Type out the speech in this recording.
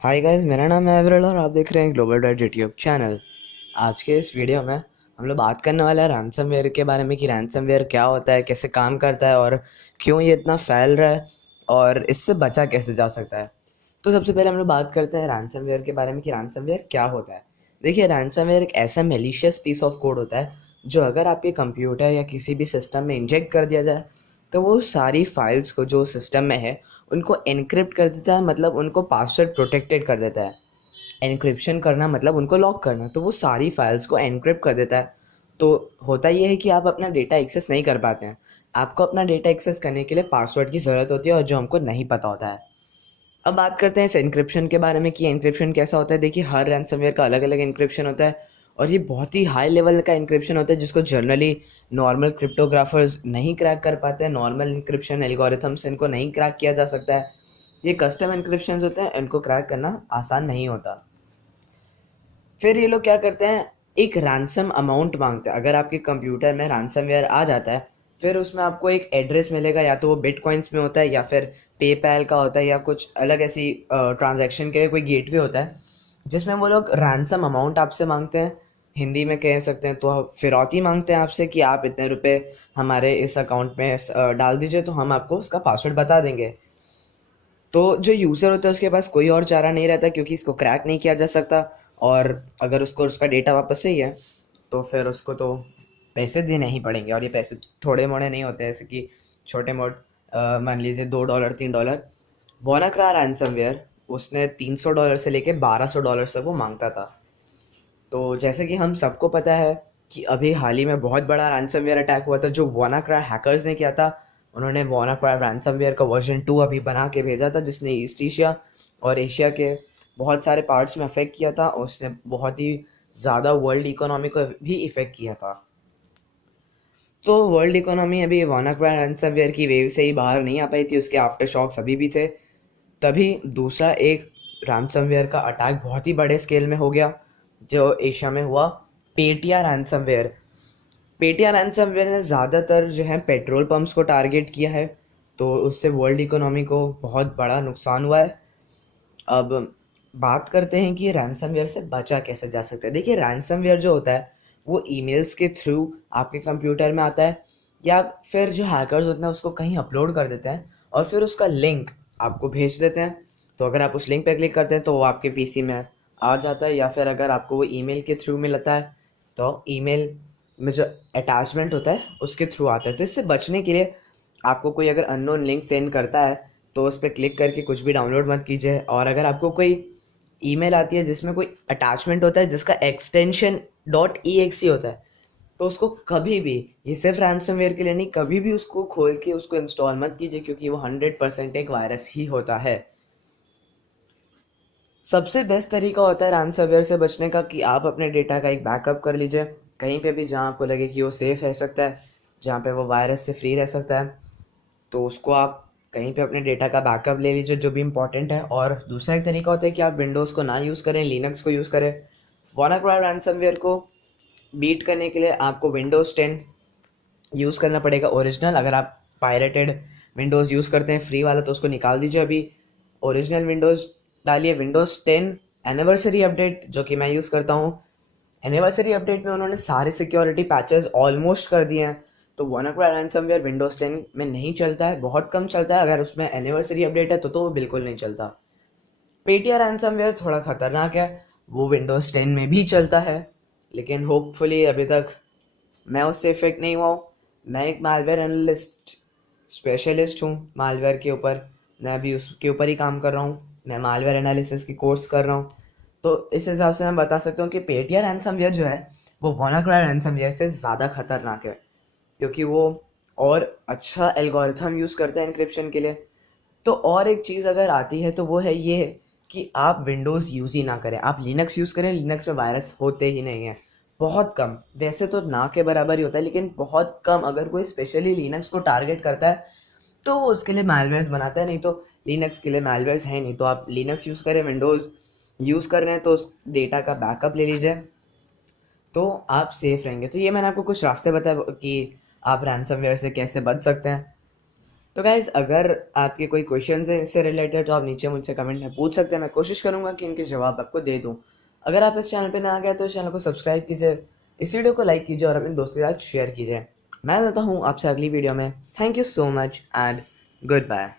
Hi guys, मेरा नाम है एवरल और आप देख रहे हैं ग्लोबल डॉट यूट्यूब चैनल। आज के इस वीडियो में हम लोग बात करने वाले हैं रैंसमवेयर के बारे में कि रैंसमवेयर क्या होता है, कैसे काम करता है और क्यों ये इतना फैल रहा है और इससे बचा कैसे जा सकता है। तो सबसे पहले हम लोग बात करते हैं रैंसमवेयर के बारे में कि रैंसमवेयर क्या होता है। देखिए, रैंसमवेयर एक ऐसा मेलिशियस पीस ऑफ कोड होता है जो अगर आपके कंप्यूटर या किसी भी सिस्टम में इंजेक्ट कर दिया जाए तो वो सारी फाइल्स को जो सिस्टम में है उनको एनक्रिप्ट कर देता है, मतलब उनको पासवर्ड प्रोटेक्टेड कर देता है। एनक्रिप्शन करना मतलब उनको लॉक करना, तो वो सारी फाइल्स को एनक्रिप्ट कर देता है। तो होता ये है कि आप अपना डेटा एक्सेस नहीं कर पाते हैं। आपको अपना डेटा एक्सेस करने के लिए पासवर्ड की ज़रूरत होती है और जो हमको नहीं पता होता है। अब बात करते हैं इस एन्क्रिप्शन के बारे में कि एन्क्रिप्शन कैसा होता है। देखिए, हर रैंसमवेयर का अलग अलग एन्क्रिप्शन होता है और ये बहुत ही हाई लेवल का एन्क्रिप्शन होता है जिसको जनरली नॉर्मल क्रिप्टोग्राफर्स नहीं क्रैक कर पाते हैं। नॉर्मल एन्क्रिप्शन एल्गोरिथम्स इनको नहीं क्रैक किया जा सकता है। ये कस्टम एन्क्रिप्शन होते हैं, इनको क्रैक करना आसान नहीं होता। फिर ये लोग क्या करते हैं, एक रैंसम अमाउंट मांगते हैं। अगर आपके कंप्यूटर में रैंसमवेयर आ जाता है फिर उसमें आपको एक एड्रेस मिलेगा, या तो वो बिटकॉइंस में होता है या फिर पेपैल का होता है या कुछ अलग ऐसी ट्रांजैक्शन के लिए कोई गेटवे होता है जिसमें वो लोग रैंसम अमाउंट आपसे मांगते हैं। हिंदी में कह सकते हैं तो फिरौती मांगते हैं आपसे कि आप इतने रुपए हमारे इस अकाउंट में डाल दीजिए तो हम आपको उसका पासवर्ड बता देंगे। तो जो यूज़र होता है उसके पास कोई और चारा नहीं रहता क्योंकि इसको क्रैक नहीं किया जा सकता। और अगर उसको उसका डेटा वापस चाहिए तो फिर उसको तो पैसे देने ही पड़ेंगे, और ये पैसे थोड़े मोड़े नहीं होते, जैसे कि छोटे मोट मान लीजिए $2 $3। वोनाक्रा रैंसमवेयर उसने $300 से लेके $1200 तक वो मांगता था। तो जैसे कि हम सबको पता है कि अभी हाल ही में बहुत बड़ा रैंसमवेयर अटैक हुआ था जो वानाक्राई हैकर्स ने किया था। उन्होंने वानाक्राई रैंसमवेयर का वर्जन 2 अभी बना के भेजा था जिसने ईस्ट एशिया और एशिया के बहुत सारे पार्ट्स में अफेक्ट किया था और उसने बहुत ही ज़्यादा वर्ल्ड इकोनॉमी को भी इफ़ेक्ट किया था। तो वर्ल्ड इकोनॉमी अभी वानाक्राई रैंसमवेयर की वेव से ही बाहर नहीं आ पाई थी, उसके आफ्टर शॉक्स अभी भी थे। तभी दूसरा एक रैंसमवेयर का अटैक बहुत ही बड़े स्केल में हो गया जो एशिया में हुआ, पेटिया रैंसमवेयर। पेटिया रैंसमवेयर ने ज़्यादातर जो है पेट्रोल पंप्स को टारगेट किया है, तो उससे वर्ल्ड इकोनॉमी को बहुत बड़ा नुकसान हुआ है। अब बात करते हैं कि रैंसमवेयर से बचा कैसे जा सकता है। देखिए, रैंसमवेयर जो होता है वो ईमेल्स के थ्रू आपके कंप्यूटर में आता है, या फिर जो हैकर्स होते हैं उसको कहीं अपलोड कर देते हैं और फिर उसका लिंक आपको भेज देते हैं। तो अगर आप उस लिंक पर क्लिक करते हैं तो वो आपके पीसी में आ जाता है, या फिर अगर आपको वो ईमेल के थ्रू मिलता है तो ईमेल में जो अटैचमेंट होता है उसके थ्रू आता है। तो इससे बचने के लिए आपको कोई अगर अननोन लिंक सेंड करता है तो उस पर क्लिक करके कुछ भी डाउनलोड मत कीजिए। और अगर आपको कोई ईमेल आती है जिसमें कोई अटैचमेंट होता है जिसका एक्सटेंशन .exe होता है तो उसको कभी भी, ये सिर्फ रैंसमवेयर के लिए नहीं, कभी भी उसको खोल के उसको इंस्टॉल मत कीजिए क्योंकि वो 100% एक वायरस ही होता है। सबसे बेस्ट तरीका होता है रैंसमवेयर से बचने का कि आप अपने डेटा का एक बैकअप कर लीजिए कहीं पे भी जहाँ आपको लगे कि वो सेफ़ रह सकता है, जहाँ पे वो वायरस से फ्री रह सकता है। तो उसको आप कहीं पे अपने डेटा का बैकअप ले लीजिए जो भी इम्पोर्टेंट है। और दूसरा एक तरीका होता है कि आप विंडोज़ को ना यूज़ करें, लिनक्स को यूज़ करें। वानाक्राई रैंसमवेयर को बीट करने के लिए आपको विंडोज़ 10 यूज़ करना पड़ेगा ओरिजिनल। अगर आप पायरेटेड विंडोज़ यूज़ करते हैं फ्री वाला तो उसको निकाल दीजिए, अभी ओरिजिनल विंडोज़ डालिए। विंडोज़ 10 एनिवर्सरी अपडेट जो कि मैं यूज़ करता हूँ, एनिवर्सरी अपडेट में उन्होंने सारे सिक्योरिटी पैचेस ऑलमोस्ट कर दिए हैं। तो वानाक्राई रैंसमवेयर विंडोज़ 10 में नहीं चलता है, बहुत कम चलता है। अगर उसमें एनिवर्सरी अपडेट है तो वो बिल्कुल नहीं चलता। पेटिया रैंसमवेयर थोड़ा ख़तरनाक है, वो विंडोज़ 10 में भी चलता है लेकिन होपफुली अभी तक मैं उससे इफेक्ट नहीं हुआ हूँ। मैं एक मालवेयर एनालिस्ट स्पेशलिस्ट हूँ मालवेयर के ऊपर, मैं अभी उसके ऊपर ही काम कर रहा हूँ। मैं मालवेयर एनालिसिस की कोर्स कर रहा हूँ। तो इस हिसाब से मैं बता सकता हूँ कि पेटिया रैंसमवेयर जो है वो वानाक्राई रैंसमवेयर से ज़्यादा खतरनाक है क्योंकि वो और अच्छा एल्गोरिथम यूज़ करते हैं एन्क्रिप्शन के लिए। तो और एक चीज़ अगर आती है तो वो है ये कि आप विंडोज़ यूज़ ही ना करें, आप लिनक्स यूज़ करें। लिनक्स में वायरस होते ही नहीं हैं, बहुत कम, वैसे तो ना के बराबर ही होता है लेकिन बहुत कम। अगर कोई स्पेशली लिनक्स को टारगेट करता है तो वो उसके लिए मैलवेयर्स बनाता है, नहीं तो लिनक्स के लिए मैलवेयर्स है नहीं। तो आप लिनक्स यूज़ करें, विंडोज़ यूज़ कर रहे हैं तो उस डेटा का बैकअप ले लीजिए तो आप सेफ़ रहेंगे। तो ये मैंने आपको कुछ रास्ते बताए कि आप रैंसमवेयर से कैसे बच सकते हैं। तो गाइज़ अगर आपके कोई क्वेश्चंस हैं इससे रिलेटेड तो आप नीचे मुझसे कमेंट में पूछ सकते हैं, मैं कोशिश करूँगा कि इनके जवाब आपको दे दूँ। अगर आप इस चैनल पे नया आ गए तो इस चैनल को सब्सक्राइब कीजिए, इस वीडियो को लाइक कीजिए और अपने दोस्तों के साथ शेयर कीजिए। मैं मिलता हूँ आपसे अगली वीडियो में। Thank you so much and good bye.